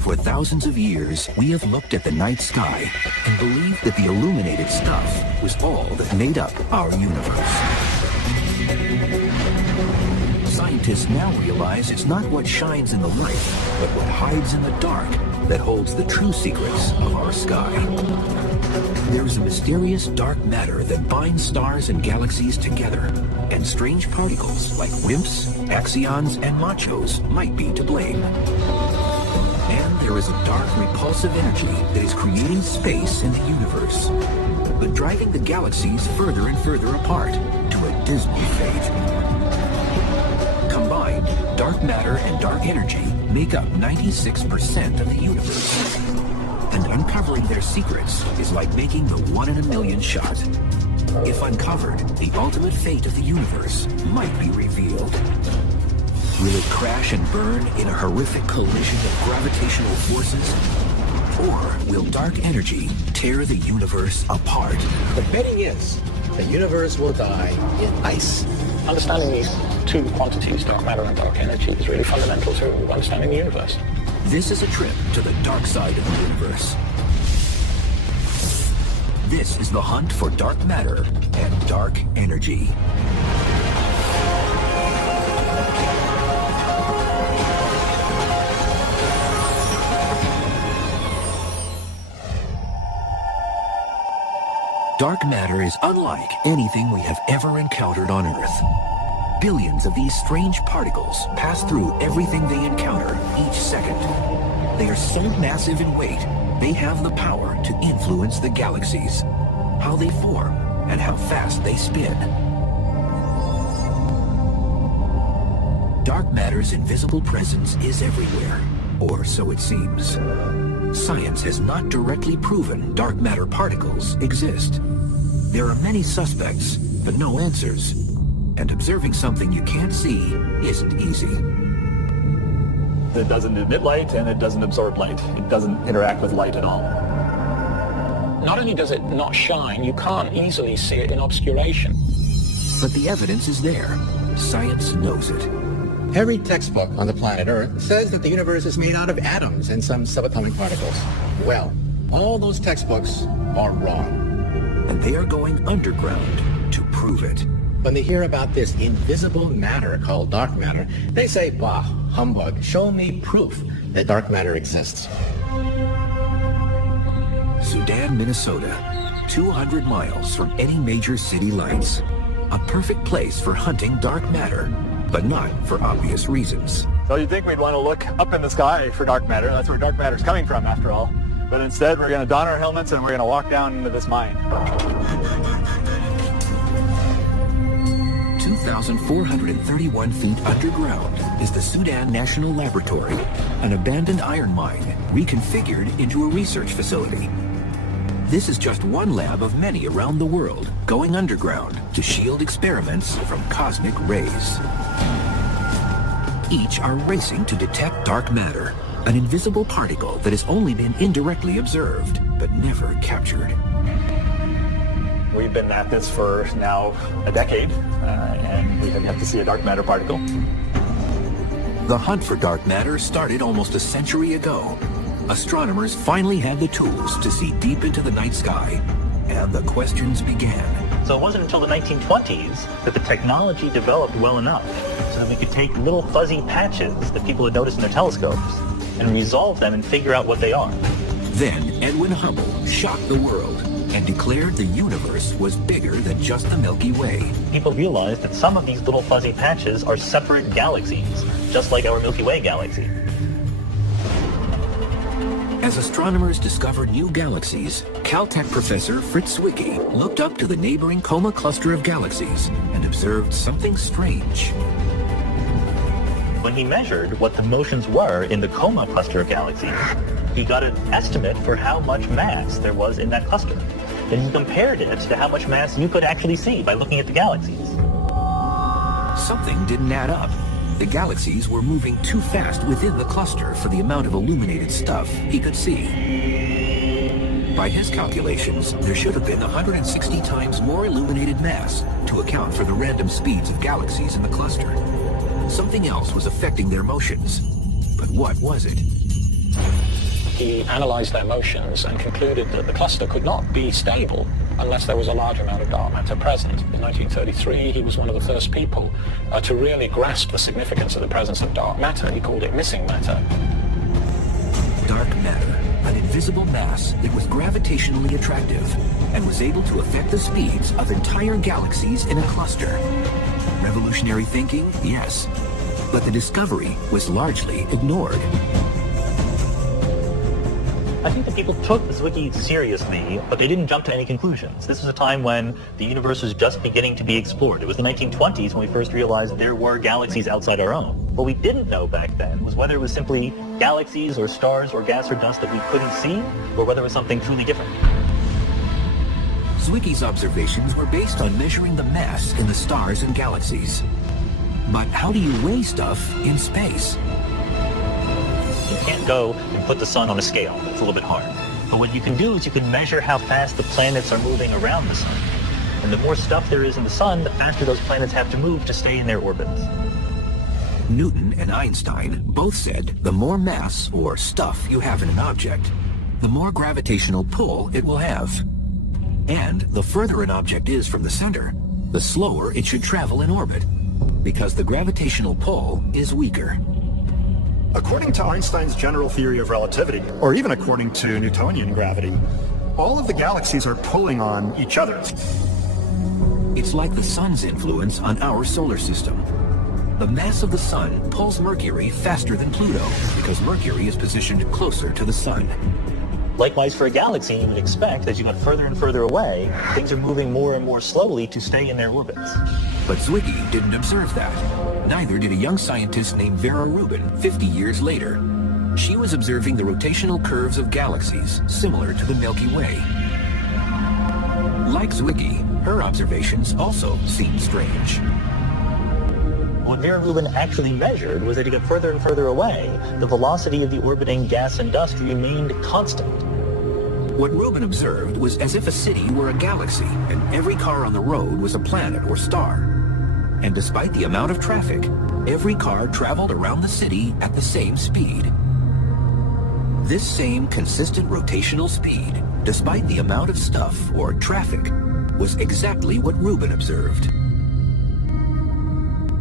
For thousands of years, we have looked at the night sky and believed that the illuminated stuff was all that made up our universe. Scientists now realize it's not what shines in the light, but what hides in the dark that holds the true secrets of our sky. There is a mysterious dark matter that binds stars and galaxies together, and strange particles like WIMPs, axions, and machos might be to blame. And there is a dark, repulsive energy that is creating space in the universe, but driving the galaxies further and further apart to a dismal fate. Combined, dark matter and dark energy make up 96% of the universe. And uncovering their secrets is like making the one-in-a-million shot. If uncovered, the ultimate fate of the universe might be revealed. Will it crash and burn in a horrific collision of gravitational forces? Or will dark energy tear the universe apart? The betting is the universe will die in ice. Understanding these two quantities, dark matter and dark energy, is really fundamental to understanding the universe. This is a trip to the dark side of the universe. This is the hunt for dark matter and dark energy. Dark matter is unlike anything we have ever encountered on Earth. Billions of these strange particles pass through everything they encounter each second. They are so massive in weight, they have the power to influence the galaxies, how they form, and how fast they spin. Dark matter's invisible presence is everywhere, or so it seems. Science has not directly proven dark matter particles exist. There are many suspects, but no answers. And observing something you can't see isn't easy. It doesn't emit light and it doesn't absorb light. It doesn't interact with light at all. Not only does it not shine, you can't easily see it in obscuration. But the evidence is there. Science knows it. Every textbook on the planet Earth says that the universe is made out of atoms and some subatomic particles. Well, all those textbooks are wrong. And they are going underground to prove it. When they hear about this invisible matter called dark matter, they say, bah, humbug, show me proof that dark matter exists. Sudan, Minnesota, 200 miles from any major city lights. A perfect place for hunting dark matter, but not for obvious reasons. So you'd think we'd want to look up in the sky for dark matter. That's where dark matter's coming from, after all. But instead, we're going to don our helmets and we're going to walk down into this mine. 2,431 feet underground is the Sudan National Laboratory, an abandoned iron mine reconfigured into a research facility. This is just one lab of many around the world going underground to shield experiments from cosmic rays. Each are racing to detect dark matter, an invisible particle that has only been indirectly observed but never captured. We've been at this for now a decade, and we have yet to see a dark matter particle. The hunt for dark matter started almost a century ago. Astronomers finally had the tools to see deep into the night sky, and the questions began. So it wasn't until the 1920s that the technology developed well enough so that we could take little fuzzy patches that people had noticed in their telescopes and resolve them and figure out what they are. Then Edwin Hubble shocked the world and declared the universe was bigger than just the Milky Way. People realized that some of these little fuzzy patches are separate galaxies, just like our Milky Way galaxy. As astronomers discovered new galaxies, Caltech professor Fritz Zwicky looked up to the neighboring Coma cluster of galaxies and observed something strange. When he measured what the motions were in the Coma cluster of galaxies, he got an estimate for how much mass there was in that cluster. Then he compared it to how much mass you could actually see by looking at the galaxies. Something didn't add up. The galaxies were moving too fast within the cluster for the amount of illuminated stuff he could see. By his calculations, there should have been 160 times more illuminated mass to account for the random speeds of galaxies in the cluster. Something else was affecting their motions. But what was it? He analyzed their motions and concluded that the cluster could not be stable unless there was a large amount of dark matter present. In 1933, he was one of the first people to really grasp the significance of the presence of dark matter. He called it missing matter. Dark matter, an invisible mass that was gravitationally attractive and was able to affect the speeds of entire galaxies in a cluster. Revolutionary thinking? Yes. But the discovery was largely ignored. I think that people took Zwicky seriously, but they didn't jump to any conclusions. This was a time when the universe was just beginning to be explored. It was the 1920s when we first realized there were galaxies outside our own. What we didn't know back then was whether it was simply galaxies or stars or gas or dust that we couldn't see, or whether it was something truly different. Zwicky's observations were based on measuring the mass in the stars and galaxies. But how do you weigh stuff in space? You can't go and put the sun on a scale. It's a little bit hard. But what you can do is you can measure how fast the planets are moving around the sun. And the more stuff there is in the sun, the faster those planets have to move to stay in their orbits. Newton and Einstein both said the more mass or stuff you have in an object, the more gravitational pull it will have. And the further an object is from the center, the slower it should travel in orbit, because the gravitational pull is weaker. According to Einstein's general theory of relativity, or even according to Newtonian gravity, all of the galaxies are pulling on each other. It's like the sun's influence on our solar system. The mass of the sun pulls Mercury faster than Pluto because Mercury is positioned closer to the sun. Likewise, for a galaxy, you would expect as you got further and further away, things are moving more and more slowly to stay in their orbits. But Zwicky didn't observe that. Neither did a young scientist named Vera Rubin 50 years later. She was observing the rotational curves of galaxies, similar to the Milky Way. Like Zwicky, her observations also seemed strange. What Vera Rubin actually measured was that as you got further and further away, the velocity of the orbiting gas and dust remained constant. What Rubin observed was as if a city were a galaxy, and every car on the road was a planet or star. And despite the amount of traffic, every car traveled around the city at the same speed. This same consistent rotational speed, despite the amount of stuff or traffic, was exactly what Rubin observed.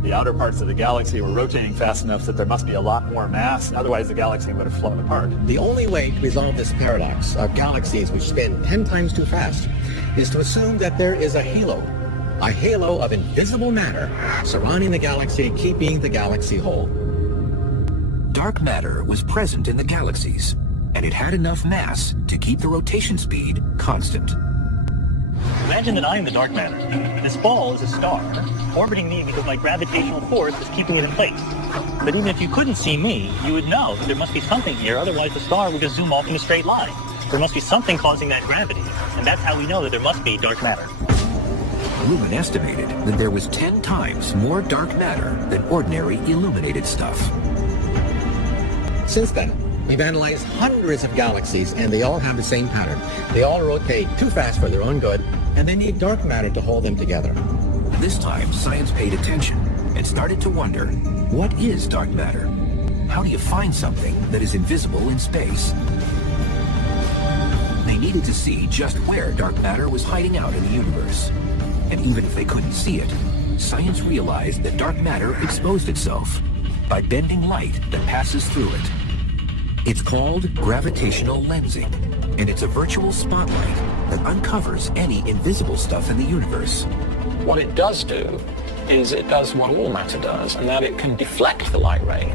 The outer parts of the galaxy were rotating fast enough that there must be a lot more mass, otherwise the galaxy would have flown apart. The only way to resolve this paradox of galaxies which spin 10 times too fast is to assume that there is a halo of invisible matter surrounding the galaxy, keeping the galaxy whole. Dark matter was present in the galaxies, and it had enough mass to keep the rotation speed constant. Imagine that I am the dark matter. This ball is a star, orbiting me because my gravitational force is keeping it in place. But even if you couldn't see me, you would know that there must be something here, otherwise the star would just zoom off in a straight line. There must be something causing that gravity, and that's how we know that there must be dark matter. Rubin estimated that there was 10 times more dark matter than ordinary illuminated stuff. Since then, we've analyzed hundreds of galaxies, and they all have the same pattern. They all rotate too fast for their own good, and they need dark matter to hold them together. This time, science paid attention and started to wonder, what is dark matter? How do you find something that is invisible in space? They needed to see just where dark matter was hiding out in the universe. And even if they couldn't see it, science realized that dark matter exposed itself by bending light that passes through it. It's called gravitational lensing, and it's a virtual spotlight that uncovers any invisible stuff in the universe. What it does do is it does what all matter does, and that it can deflect the light ray.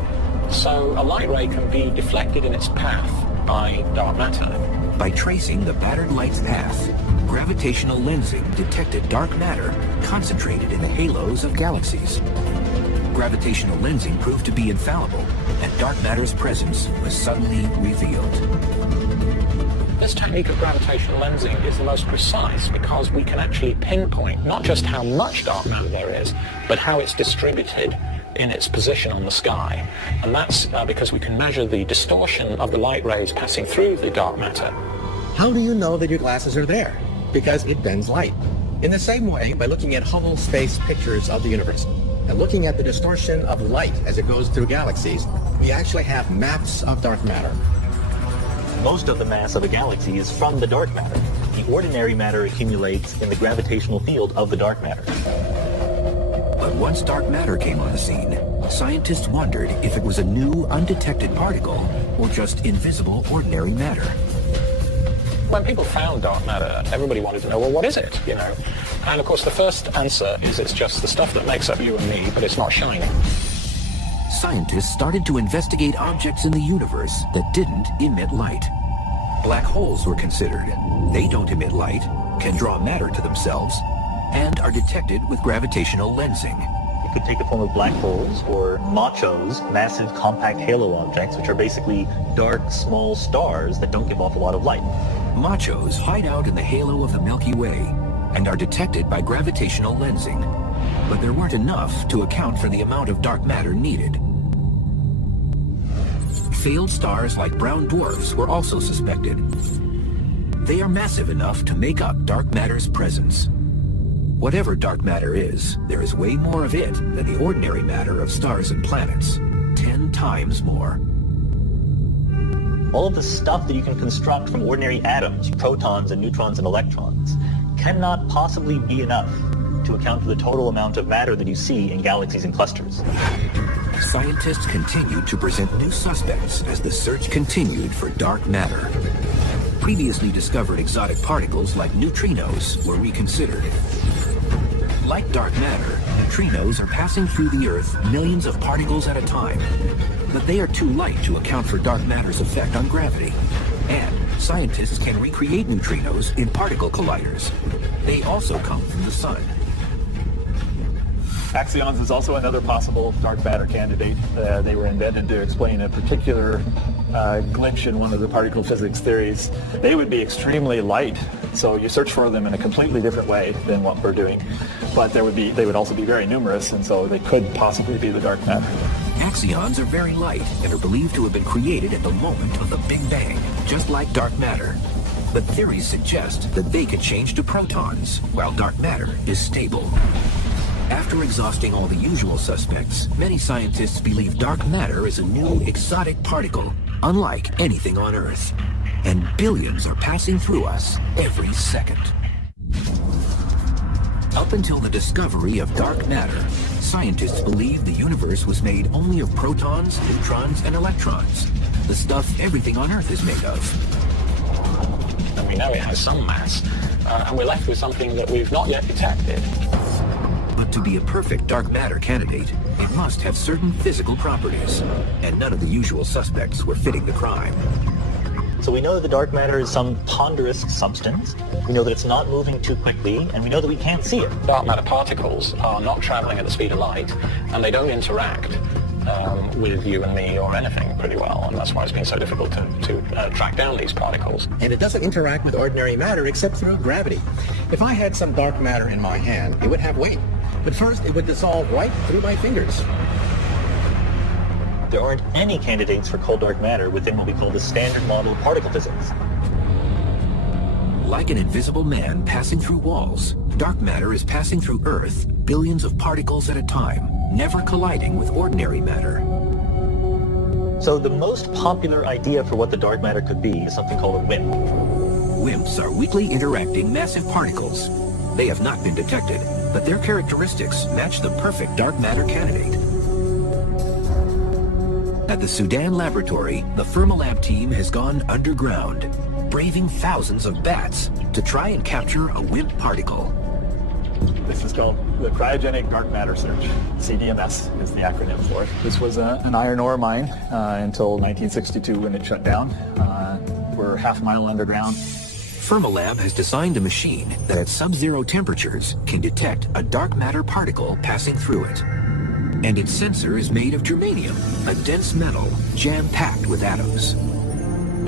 So a light ray can be deflected in its path by dark matter. By tracing the battered light's path, gravitational lensing detected dark matter concentrated in the halos of galaxies. Gravitational lensing proved to be infallible, and dark matter's presence was suddenly revealed. This technique of gravitational lensing is the most precise because we can actually pinpoint not just how much dark matter there is, but how it's distributed in its position on the sky. And that's because we can measure the distortion of the light rays passing through the dark matter. How do you know that your glasses are there? Because it bends light. In the same way, by looking at Hubble space pictures of the universe. And looking at the distortion of light as it goes through galaxies, we actually have maps of dark matter. Most of the mass of a galaxy is from the dark matter. The ordinary matter accumulates in the gravitational field of the dark matter. But once dark matter came on the scene, scientists wondered if it was a new, undetected particle or just invisible, ordinary matter. When people found dark matter, everybody wanted to know, well, what is it, you know? And of course, the first answer is it's just the stuff that makes up you and me, but it's not shining. Scientists started to investigate objects in the universe that didn't emit light. Black holes were considered. They don't emit light, can draw matter to themselves, and are detected with gravitational lensing. It could take the form of black holes or machos, massive compact halo objects, which are basically dark, small stars that don't give off a lot of light. Machos hide out in the halo of the Milky Way and are detected by gravitational lensing. But there weren't enough to account for the amount of dark matter needed. Failed stars like brown dwarfs were also suspected. They are massive enough to make up dark matter's presence. Whatever dark matter is, there is way more of it than the ordinary matter of stars and planets. 10 times more. All of the stuff that you can construct from ordinary atoms, protons and neutrons and electrons, cannot possibly be enough to account for the total amount of matter that you see in galaxies and clusters. Scientists continued to present new suspects as the search continued for dark matter. Previously discovered exotic particles like neutrinos were reconsidered. Like dark matter, neutrinos are passing through the Earth millions of particles at a time. But they are too light to account for dark matter's effect on gravity. And scientists can recreate neutrinos in particle colliders. They also come from the sun. Axions is also another possible dark matter candidate. They were invented to explain a particular glitch in one of the particle physics theories. They would be extremely light, so you search for them in a completely different way than what we're doing. But they would also be very numerous, and so they could possibly be the dark matter. Axions are very light and are believed to have been created at the moment of the Big Bang, just like dark matter. But theories suggest that they could change to protons, while dark matter is stable. After exhausting all the usual suspects, many scientists believe dark matter is a new exotic particle, unlike anything on Earth. And billions are passing through us every second. Up until the discovery of dark matter, scientists believed the universe was made only of protons, neutrons, and electrons, the stuff everything on Earth is made of. And we know it has some mass, and we're left with something that we've not yet detected. But to be a perfect dark matter candidate, it must have certain physical properties, and none of the usual suspects were fitting the crime. So we know that the dark matter is some ponderous substance. We know that it's not moving too quickly, and we know that we can't see it. Dark matter particles are not traveling at the speed of light, and they don't interact with you and me or anything pretty well, and that's why it's been so difficult to track down these particles. And it doesn't interact with ordinary matter except through gravity. If I had some dark matter in my hand, it would have weight. But first, it would dissolve right through my fingers. There aren't any candidates for cold dark matter within what we call the standard model of particle physics. Like an invisible man passing through walls, dark matter is passing through Earth billions of particles at a time, never colliding with ordinary matter. So the most popular idea for what the dark matter could be is something called a WIMP. WIMPs are weakly interacting massive particles. They have not been detected, but their characteristics match the perfect dark matter candidate. At the Sudan laboratory, the Fermilab team has gone underground, braving thousands of bats to try and capture a WIMP particle. This is called the Cryogenic Dark Matter Search. CDMS is the acronym for it. This was an iron ore mine until 1962 when it shut down. We're half a mile underground. Fermilab has designed a machine that at sub-zero temperatures can detect a dark matter particle passing through it. And its sensor is made of germanium, a dense metal jam-packed with atoms.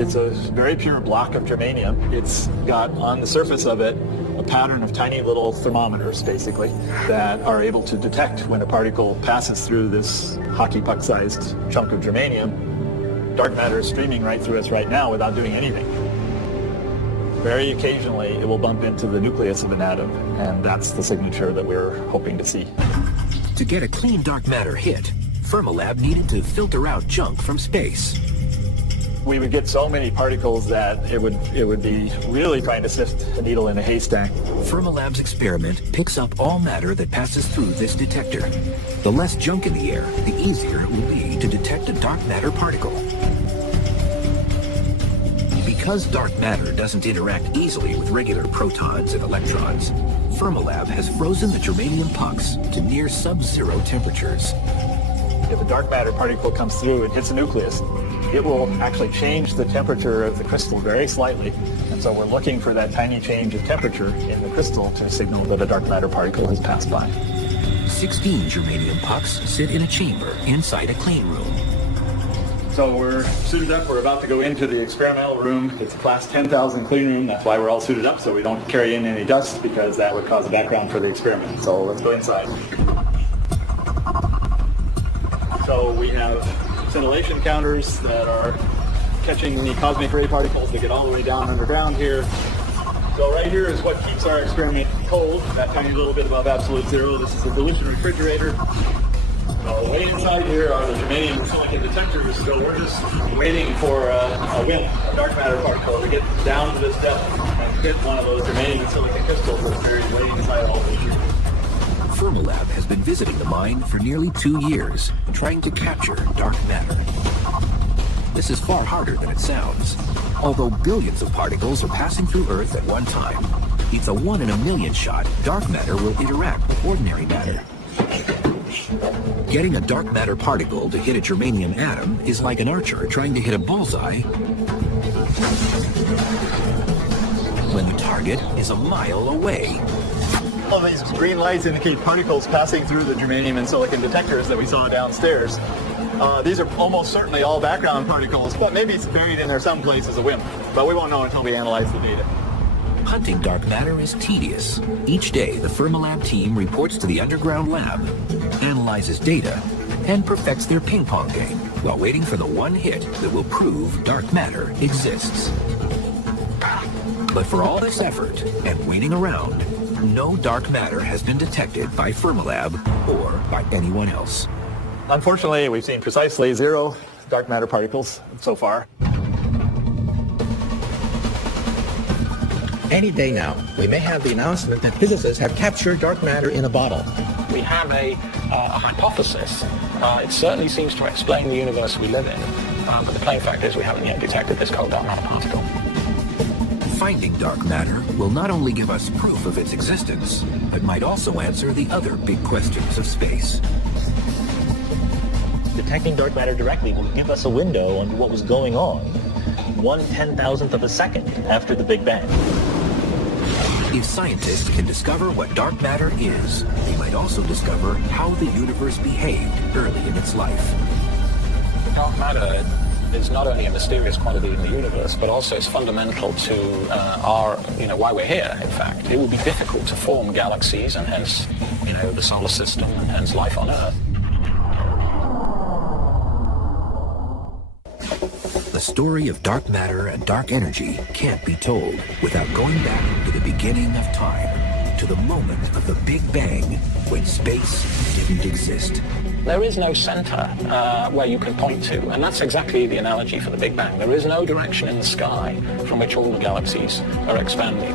It's a very pure block of germanium. It's got on the surface of it a pattern of tiny little thermometers, basically, that are able to detect when a particle passes through this hockey puck-sized chunk of germanium. Dark matter is streaming right through us right now without doing anything. Very occasionally, it will bump into the nucleus of an atom, and that's the signature that we're hoping to see. To get a clean dark matter hit, Fermilab needed to filter out junk from space. We would get so many particles that it would be really trying to sift a needle in a haystack. Fermilab's experiment picks up all matter that passes through this detector. The less junk in the air, the easier it will be to detect a dark matter particle. Because dark matter doesn't interact easily with regular protons and electrons, Fermilab has frozen the germanium pucks to near sub-zero temperatures. If a dark matter particle comes through and hits a nucleus, it will actually change the temperature of the crystal very slightly. And so we're looking for that tiny change of temperature in the crystal to signal that a dark matter particle has passed by. 16 germanium pucks sit in a chamber inside a clean room. So we're suited up. We're about to go into the experimental room. It's a class 10,000 clean room. That's why we're all suited up, so we don't carry in any dust, because that would cause a background for the experiment. So let's go inside. So we have scintillation counters that are catching the cosmic ray particles that get all the way down underground here. So right here is what keeps our experiment cold, that tiny little bit above absolute zero. This is a dilution refrigerator. Way inside here are the germanium and silicon detectors, so we're just waiting for a WIMP, a dark matter particle, to get down to this depth and hit one of those germanium and silicon crystals that's buried way inside all this. Fermilab has been visiting the mine for nearly 2 years, trying to capture dark matter. This is far harder than it sounds. Although billions of particles are passing through Earth at one time, it's a 1 in a million shot dark matter will interact with ordinary matter. Getting a dark matter particle to hit a germanium atom is like an archer trying to hit a bullseye when the target is a mile away. All these green lights indicate particles passing through the germanium and silicon detectors that we saw downstairs. These are almost certainly all background particles, but maybe it's buried in there someplace as a WIMP. But we won't know until we analyze the data. Hunting dark matter is tedious. Each day, the Fermilab team reports to the underground lab, analyzes data, and perfects their ping pong game while waiting for the one hit that will prove dark matter exists. But for all this effort and waiting around, no dark matter has been detected by Fermilab or by anyone else. Unfortunately, we've seen precisely 0 dark matter particles so far. Any day now, we may have the announcement that physicists have captured dark matter in a bottle. We have a hypothesis. It certainly seems to explain the universe we live in, but the plain fact is we haven't yet detected this cold dark matter particle. Finding dark matter will not only give us proof of its existence, but might also answer the other big questions of space. Detecting dark matter directly will give us a window on what was going on 1/10,000th of a second after the Big Bang. If scientists can discover what dark matter is, they might also discover how the universe behaved early in its life. Dark matter is not only a mysterious quantity in the universe, but also is fundamental to why we're here, in fact. It would be difficult to form galaxies and hence, the solar system and hence life on Earth. The story of dark matter and dark energy can't be told without going back to the beginning of time, to the moment of the Big Bang, when space didn't exist. There is no center where you can point to, and that's exactly the analogy for the Big Bang. There is no direction in the sky from which all the galaxies are expanding.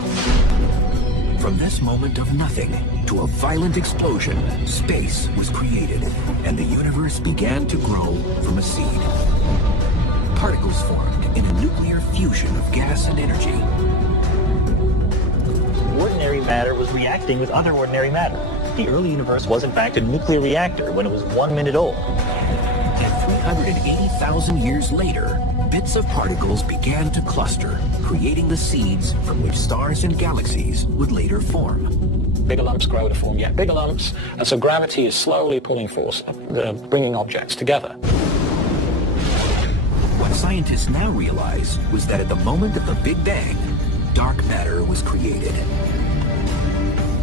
From this moment of nothing to a violent explosion, space was created, and the universe began to grow from a seed. Particles formed in a nuclear fusion of gas and energy. Ordinary matter was reacting with other ordinary matter. The early universe was in fact a nuclear reactor when it was 1 minute old. And 380,000 years later, bits of particles began to cluster, creating the seeds from which stars and galaxies would later form. Bigger lumps grow to form yet bigger lumps, and so gravity is slowly pulling force, bringing objects together. What scientists now realize was that at the moment of the Big Bang, dark matter was created.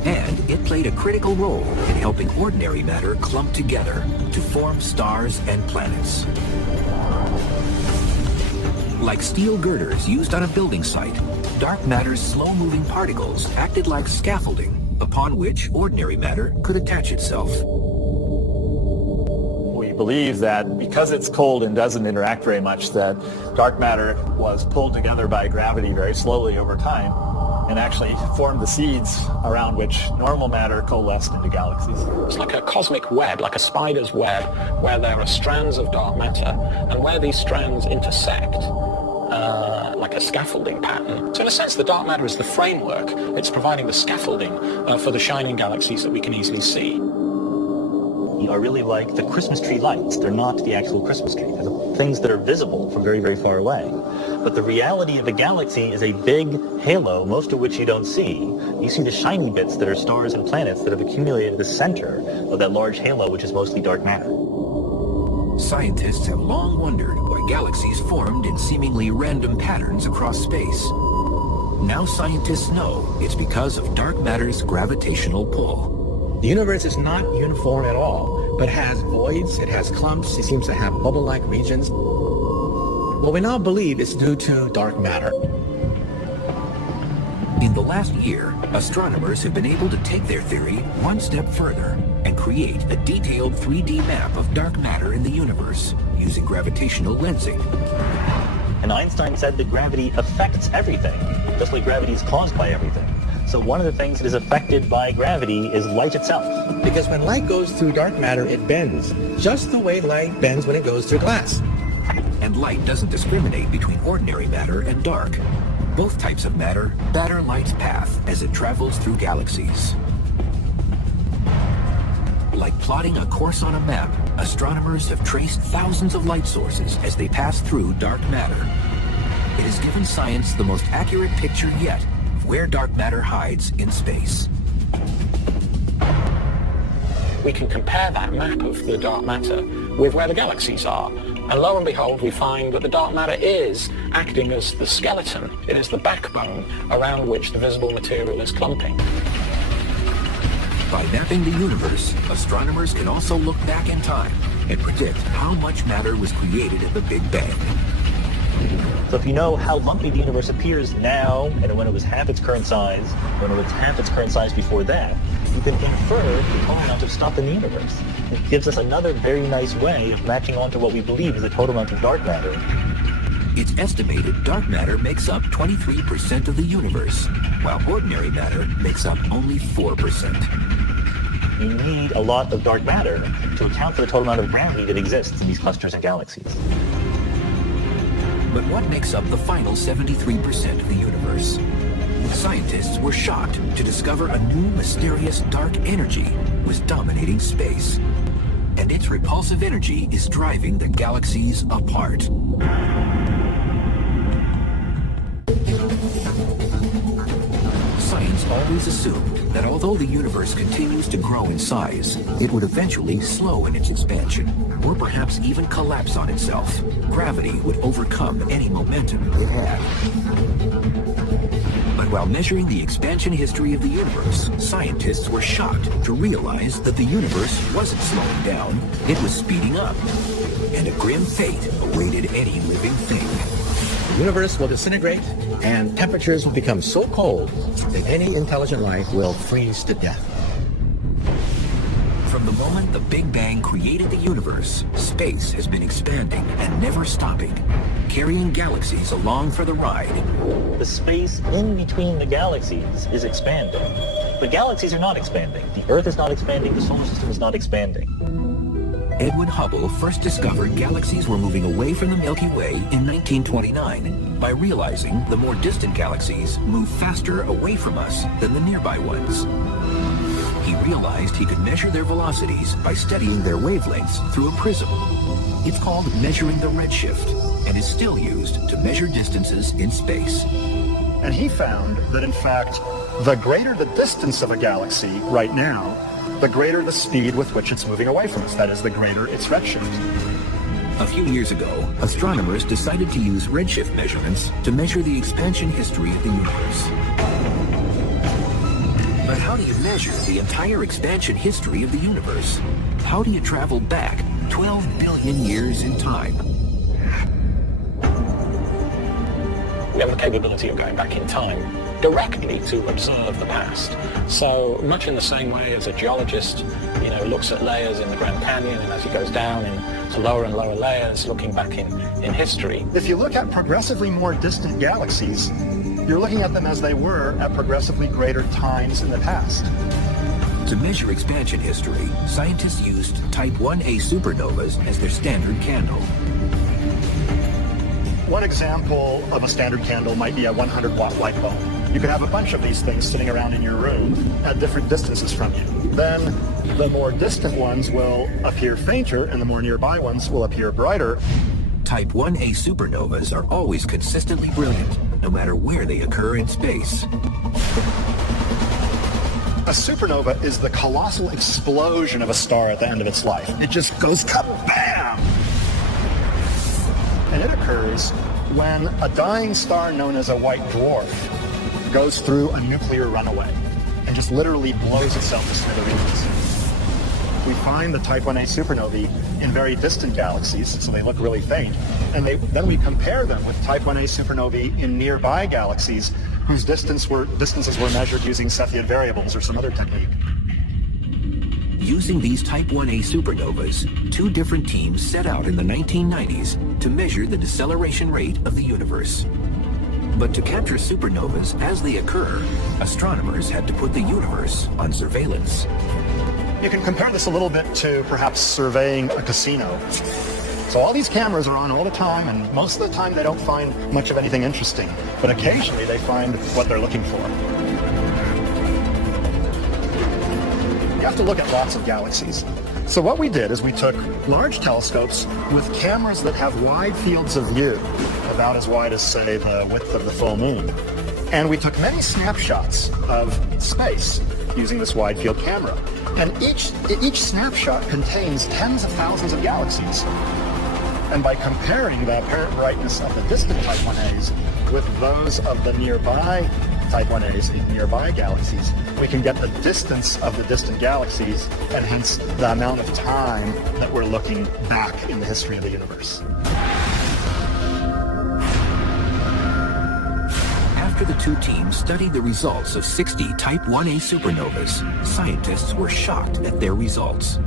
And it played a critical role in helping ordinary matter clump together to form stars and planets. Like steel girders used on a building site, dark matter's slow-moving particles acted like scaffolding upon which ordinary matter could attach itself. believe that because it's cold and doesn't interact very much, that dark matter was pulled together by gravity very slowly over time and actually formed the seeds around which normal matter coalesced into galaxies. It's like a cosmic web, like a spider's web, where there are strands of dark matter, and where these strands intersect, like a scaffolding pattern. So in a sense, the dark matter is the framework. It's providing the scaffolding for the shining galaxies that we can easily see. Are really like the Christmas tree lights. They're not the actual Christmas tree. They're the things that are visible from very, very far away. But the reality of a galaxy is a big halo, most of which you don't see. You see the shiny bits that are stars and planets that have accumulated in the center of that large halo, which is mostly dark matter. Scientists have long wondered why galaxies formed in seemingly random patterns across space. Now scientists know it's because of dark matter's gravitational pull. The universe is not uniform at all, but has voids, it has clumps, it seems to have bubble-like regions. Well, we now believe it's due to dark matter. In the last year, astronomers have been able to take their theory one step further and create a detailed 3D map of dark matter in the universe using gravitational lensing. And Einstein said that gravity affects everything, just like gravity is caused by everything. So one of the things that is affected by gravity is light itself. Because when light goes through dark matter, it bends, just the way light bends when it goes through glass. And light doesn't discriminate between ordinary matter and dark. Both types of matter batter light's path as it travels through galaxies. Like plotting a course on a map, astronomers have traced thousands of light sources as they pass through dark matter. It has given science the most accurate picture yet of where dark matter hides in space. We can compare that map of the dark matter with where the galaxies are. And lo and behold, we find that the dark matter is acting as the skeleton. It is the backbone around which the visible material is clumping. By mapping the universe, astronomers can also look back in time and predict how much matter was created at the Big Bang. So if you know how lumpy the universe appears now, and when it was half its current size, when it was half its current size before that, you can infer the total amount of stuff in the universe. It gives us another very nice way of matching onto what we believe is the total amount of dark matter. It's estimated dark matter makes up 23% of the universe, while ordinary matter makes up only 4%. You need a lot of dark matter to account for the total amount of gravity that exists in these clusters and galaxies. But what makes up the final 73% of the universe? Scientists were shocked to discover a new mysterious dark energy was dominating space. And its repulsive energy is driving the galaxies apart. Science always assumed that although the universe continues to grow in size, it would eventually slow in its expansion, or perhaps even collapse on itself. Gravity would overcome any momentum it had. But while measuring the expansion history of the universe, scientists were shocked to realize that the universe wasn't slowing down, it was speeding up. And a grim fate awaited any living thing. The universe will disintegrate, and temperatures will become so cold that any intelligent life will freeze to death. From the moment the Big Bang created the universe, space has been expanding and never stopping, carrying galaxies along for the ride. The space in between the galaxies is expanding. The galaxies are not expanding. The Earth is not expanding. The solar system is not expanding. Edwin Hubble first discovered galaxies were moving away from the Milky Way in 1929 by realizing the more distant galaxies move faster away from us than the nearby ones. He realized he could measure their velocities by studying their wavelengths through a prism. It's called measuring the redshift and is still used to measure distances in space. And he found that in fact, the greater the distance of a galaxy right now, the greater the speed with which it's moving away from us. That is, the greater its redshift. A few years ago, astronomers decided to use redshift measurements to measure the expansion history of the universe. But how do you measure the entire expansion history of the universe? How do you travel back 12 billion years in time? We have the capability of going back in time directly to observe the past. So much in the same way as a geologist, looks at layers in the Grand Canyon, and as he goes down into lower and lower layers, looking back in history. If you look at progressively more distant galaxies, you're looking at them as they were at progressively greater times in the past. To measure expansion history, scientists used Type 1a supernovas as their standard candle. One example of a standard candle might be a 100-watt light bulb. You could have a bunch of these things sitting around in your room at different distances from you. Then the more distant ones will appear fainter and the more nearby ones will appear brighter. Type 1a supernovas are always consistently brilliant, no matter where they occur in space. A supernova is the colossal explosion of a star at the end of its life. It just goes kabam! And it occurs when a dying star known as a white dwarf goes through a nuclear runaway and just literally blows itself to smithereens. We find the Type 1a supernovae in very distant galaxies, so they look really faint, and then we compare them with Type 1a supernovae in nearby galaxies whose distances were measured using Cepheid variables or some other technique. Using these Type 1a supernovas, two different teams set out in the 1990s to measure the deceleration rate of the universe. But to capture supernovas as they occur, astronomers had to put the universe on surveillance. You can compare this a little bit to perhaps surveying a casino. So all these cameras are on all the time, and most of the time they don't find much of anything interesting, but occasionally they find what they're looking for. You have to look at lots of galaxies. So what we did is we took large telescopes with cameras that have wide fields of view, about as wide as, say, the width of the full moon. And we took many snapshots of space using this wide field camera. And each snapshot contains tens of thousands of galaxies. And by comparing the apparent brightness of the distant Type 1As with those of the nearby Type 1As in nearby galaxies, we can get the distance of the distant galaxies and hence the amount of time that we're looking back in the history of the universe. After the two teams studied the results of 60 Type 1a supernovas, scientists were shocked at their results.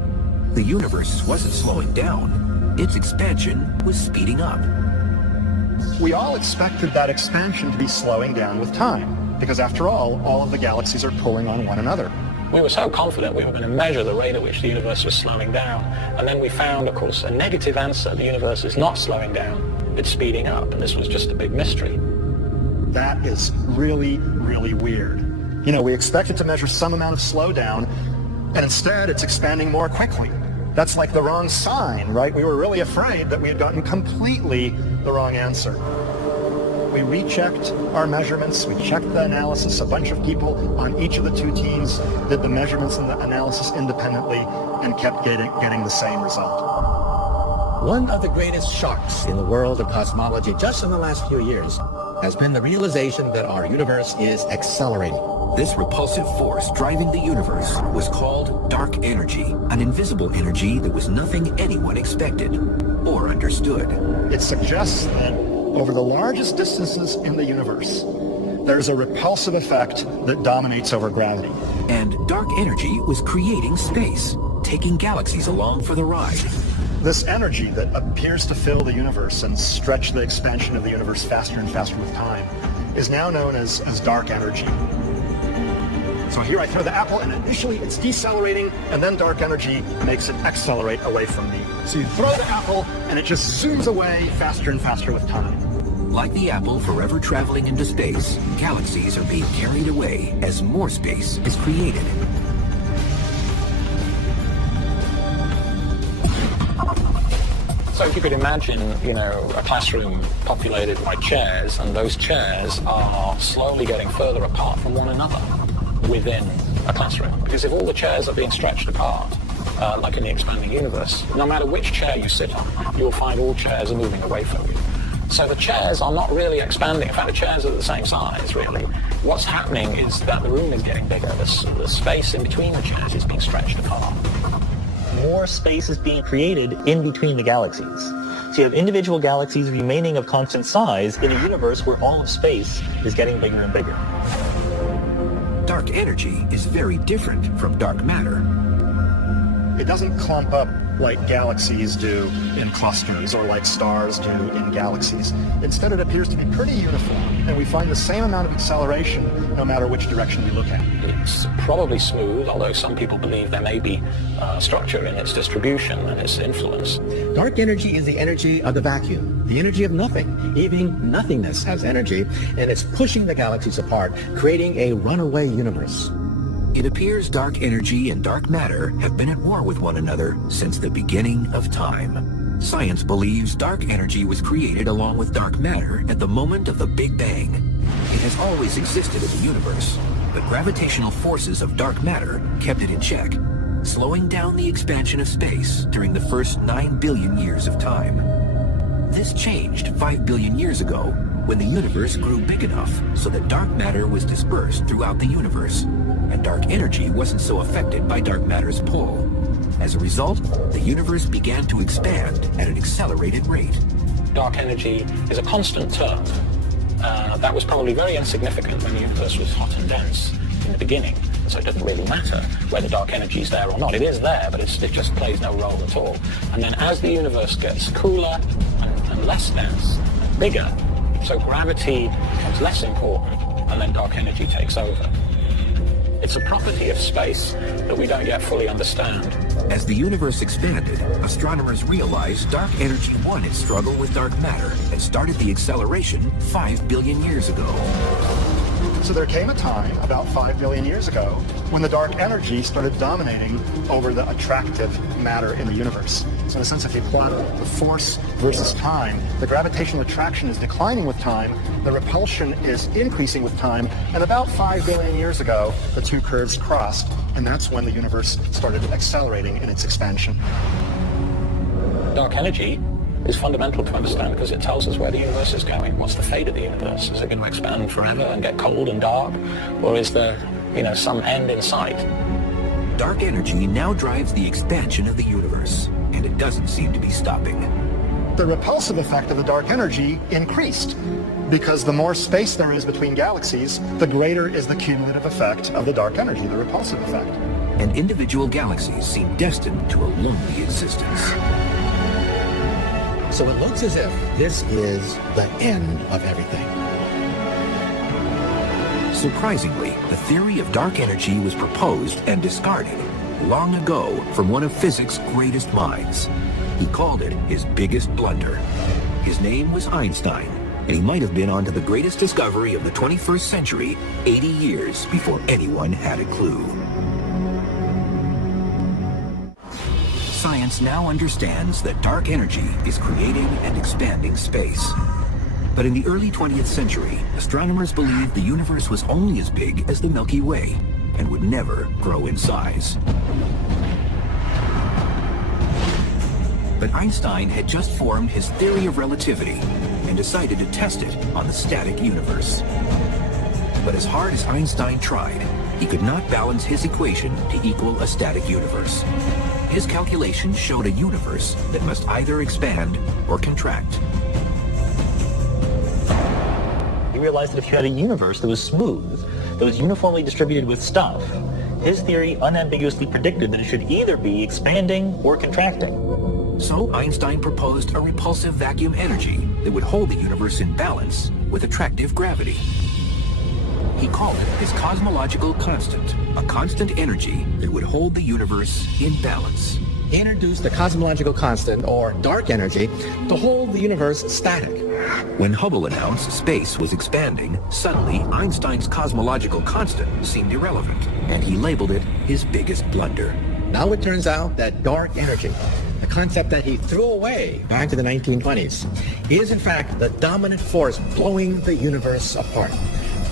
The universe wasn't slowing down. Its expansion was speeding up. We all expected that expansion to be slowing down with time, because after all of the galaxies are pulling on one another. We were so confident we were going to measure the rate at which the universe was slowing down, and then we found, of course, a negative answer. The universe is not slowing down, it's speeding up, and this was just a big mystery. That is really, really weird. We expected to measure some amount of slowdown, and instead it's expanding more quickly. That's like the wrong sign, right? We were really afraid that we had gotten completely the wrong answer. We rechecked our measurements, we checked the analysis. A bunch of people on each of the two teams did the measurements and the analysis independently and kept getting the same result. One of the greatest shocks in the world of cosmology just in the last few years has been the realization that our universe is accelerating. This repulsive force driving the universe was called dark energy, an invisible energy that was nothing anyone expected or understood. It suggests that over the largest distances in the universe, there's a repulsive effect that dominates over gravity. And dark energy was creating space, taking galaxies along for the ride. This energy that appears to fill the universe and stretch the expansion of the universe faster and faster with time is now known as dark energy. So here I throw the apple, and initially it's decelerating, and then dark energy makes it accelerate away from me. So you throw the apple, and it just zooms away faster and faster with time. Like the apple forever traveling into space, galaxies are being carried away as more space is created. So if you could imagine, a classroom populated by chairs, and those chairs are slowly getting further apart from one another within a classroom. Because if all the chairs are being stretched apart, like in the expanding universe, no matter which chair you sit on, you'll find all chairs are moving away from you. So the chairs are not really expanding. In fact, the chairs are the same size, really. What's happening is that the room is getting bigger. The space in between the chairs is being stretched apart. More space is being created in between the galaxies. So you have individual galaxies remaining of constant size in a universe where all of space is getting bigger and bigger. dark energy is very different from dark matter. It doesn't clump up like galaxies do in clusters or like stars do in galaxies. Instead, it appears to be pretty uniform, and we find the same amount of acceleration no matter which direction we look at. It's probably smooth, although some people believe there may be structure in its distribution and its influence. Dark energy is the energy of the vacuum, the energy of nothing. Even nothingness has energy, and it's pushing the galaxies apart, creating a runaway universe. It appears dark energy and dark matter have been at war with one another since the beginning of time. Science believes dark energy was created along with dark matter at the moment of the Big Bang. It has always existed in the universe, but gravitational forces of dark matter kept it in check, slowing down the expansion of space during the first 9 billion years of time. This changed 5 billion years ago when the universe grew big enough so that dark matter was dispersed throughout the universe, and dark energy wasn't so affected by dark matter's pull. As a result, the universe began to expand at an accelerated rate. Dark energy is a constant term. That was probably very insignificant when the universe was hot and dense in the beginning, so it doesn't really matter whether dark energy is there or not. It is there, but it just plays no role at all. And then as the universe gets cooler and less dense, bigger, so gravity becomes less important, and then dark energy takes over. It's a property of space that we don't yet fully understand. As the universe expanded, astronomers realized dark energy won its struggle with dark matter and started the acceleration 5 billion years ago. So there came a time, about 5 billion years ago, when the dark energy started dominating over the attractive matter in the universe. So in a sense, if you plot the force versus time, the gravitational attraction is declining with time, the repulsion is increasing with time, and about 5 billion years ago, the two curves crossed, and that's when the universe started accelerating in its expansion. Dark energy is fundamental to understand because it tells us where the universe is going. What's the fate of the universe? Is it going to expand forever and get cold and dark? Or is there, some end in sight? Dark energy now drives the expansion of the universe, and it doesn't seem to be stopping. The repulsive effect of the dark energy increased because the more space there is between galaxies, the greater is the cumulative effect of the dark energy, the repulsive effect. And individual galaxies seem destined to a lonely existence. So it looks as if this is the end of everything. Surprisingly, the theory of dark energy was proposed and discarded long ago from one of physics' greatest minds. He called it his biggest blunder. His name was Einstein, and he might have been onto the greatest discovery of the 21st century 80 years before anyone had a clue. Science now understands that dark energy is creating and expanding space. But in the early 20th century, astronomers believed the universe was only as big as the Milky Way and would never grow in size. But Einstein had just formed his theory of relativity and decided to test it on the static universe. But as hard as Einstein tried, he could not balance his equation to equal a static universe. His calculations showed a universe that must either expand or contract. He realized that if you had a universe that was smooth, that was uniformly distributed with stuff, his theory unambiguously predicted that it should either be expanding or contracting. So Einstein proposed a repulsive vacuum energy that would hold the universe in balance with attractive gravity. He called it his cosmological constant, a constant energy that would hold the universe in balance. He introduced the cosmological constant, or dark energy, to hold the universe static. When Hubble announced space was expanding, suddenly Einstein's cosmological constant seemed irrelevant, and he labeled it his biggest blunder. Now it turns out that dark energy, the concept that he threw away back in the 1920s, is in fact the dominant force blowing the universe apart.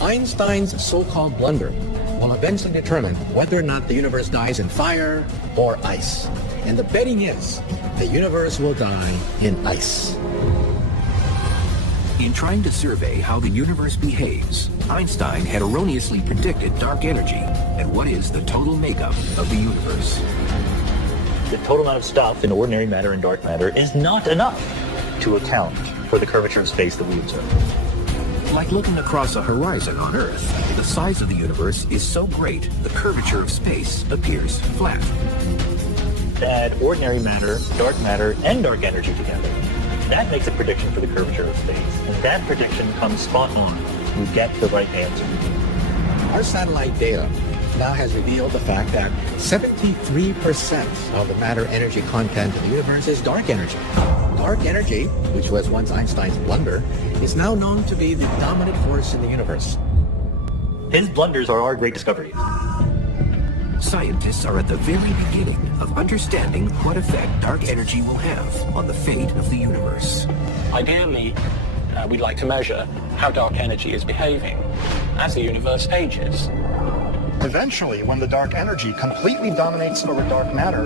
Einstein's so-called blunder will eventually determine whether or not the universe dies in fire or ice. And the betting is the universe will die in ice. In trying to survey how the universe behaves, Einstein had erroneously predicted dark energy and what is the total makeup of the universe. The total amount of stuff in ordinary matter and dark matter is not enough to account for the curvature of space that we observe. Like looking across a horizon on Earth, the size of the universe is so great the curvature of space appears flat. Add ordinary matter, and dark energy together. That makes a prediction for the curvature of space, and that prediction comes spot on. You get the right answer. Our satellite data now has revealed the fact that 73% of the matter-energy content in the universe is dark energy. Dark energy, which was once Einstein's blunder, is now known to be the dominant force in the universe. His blunders are our great discoveries. Scientists are at the very beginning of understanding what effect dark energy will have on the fate of the universe. Ideally, we'd like to measure how dark energy is behaving as the universe ages. Eventually, when the dark energy completely dominates over dark matter,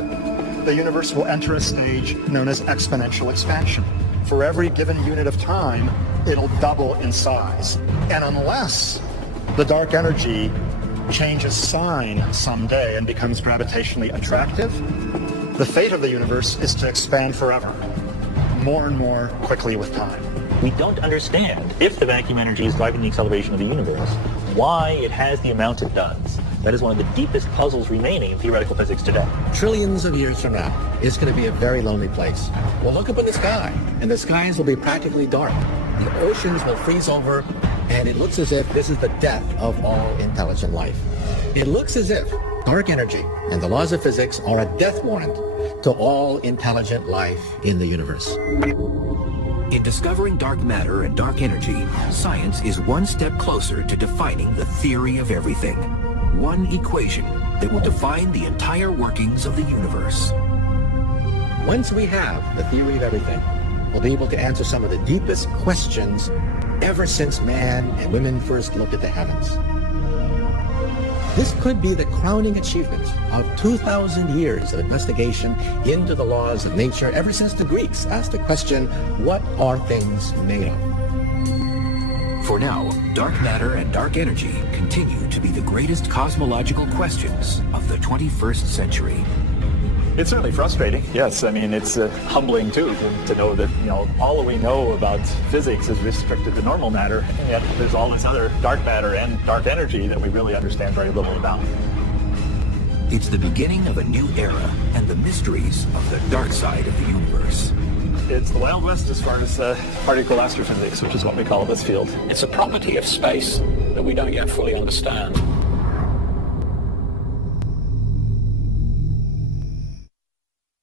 the universe will enter a stage known as exponential expansion. For every given unit of time, it'll double in size. And unless the dark energy changes sign someday and becomes gravitationally attractive, the fate of the universe is to expand forever, more and more quickly with time. We don't understand, if the vacuum energy is driving the acceleration of the universe, why it has the amount it does. That is one of the deepest puzzles remaining in theoretical physics today. Trillions of years from now, it's going to be a very lonely place. We'll look up in the sky, and the skies will be practically dark. The oceans will freeze over, and it looks as if this is the death of all intelligent life. It looks as if dark energy and the laws of physics are a death warrant to all intelligent life in the universe. In discovering dark matter and dark energy, science is one step closer to defining the theory of everything. One equation that will define the entire workings of the universe. Once we have the theory of everything, we'll be able to answer some of the deepest questions ever since man and women first looked at the heavens. This could be the crowning achievement of 2,000 years of investigation into the laws of nature ever since the Greeks asked the question, what are things made of? For now, dark matter and dark energy continue to be the greatest cosmological questions of the 21st century. It's certainly frustrating. Yes, I mean, it's humbling too to know that, all we know about physics is restricted to normal matter, and yet there's all this other dark matter and dark energy that we really understand very little about. It's the beginning of a new era and the mysteries of the dark side of the universe. It's the Wild West as far as particle astrophysics, which is what we call this field. It's a property of space that we don't yet fully understand.